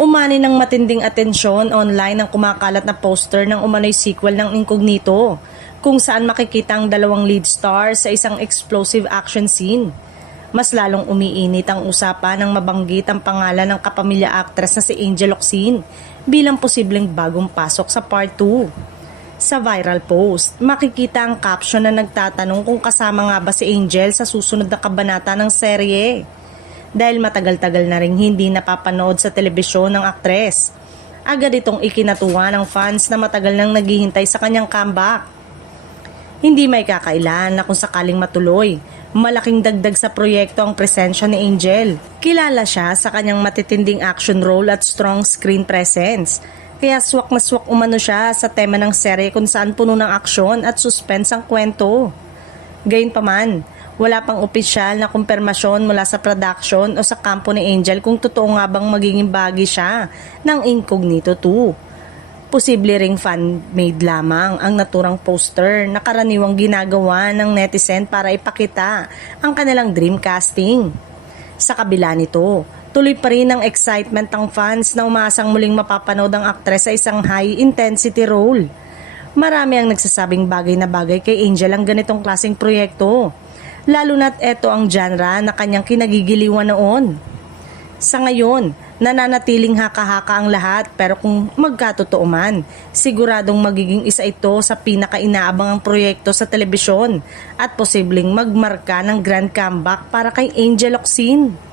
Umani ng matinding atensyon online ang kumakalat na poster ng umano'y sequel ng Incognito, kung saan makikita ang dalawang lead stars sa isang explosive action scene. Mas lalong umiinit ang usapan nang mabanggit ang pangalan ng kapamilya actress na si Angel Locsin bilang posibleng bagong pasok sa part 2. Sa viral post, makikita ang caption na nagtatanong kung kasama nga ba si Angel sa susunod na kabanata ng serye. Dahil matagal-tagal na ring hindi napapanood sa telebisyon ng aktres, agad itong ikinatuwa ng fans na matagal nang naghihintay sa kanyang comeback. Hindi may kakailan na kung sakaling matuloy, malaking dagdag sa proyekto ang presensya ni Angel. Kilala siya sa kanyang matitinding action role at strong screen presence, kaya swak na swak umano siya sa tema ng serye kung saan puno ng aksyon at suspense ang kwento. Gayunpaman, wala pang opisyal na kumpirmasyon mula sa production o sa kampo ni Angel kung totoo nga bang magiging bahagi siya ng Incognito 2. Posible ring fan-made lamang ang naturang poster na karaniwang ginagawa ng netizen para ipakita ang kanilang dream casting. Sa kabila nito, tuloy pa rin ang excitement ng fans na umaasang muling mapapanood ang aktres sa isang high-intensity role. Marami ang nagsasabing bagay na bagay kay Angel ang ganitong klaseng proyekto, lalo na't eto ang genre na kanyang kinagigiliwan noon. Sa ngayon, nananatiling haka-haka ang lahat, pero kung magkatotoo man, siguradong magiging isa ito sa pinaka-inaabangang proyekto sa telebisyon at posibleng magmarka ng grand comeback para kay Angel Locsin.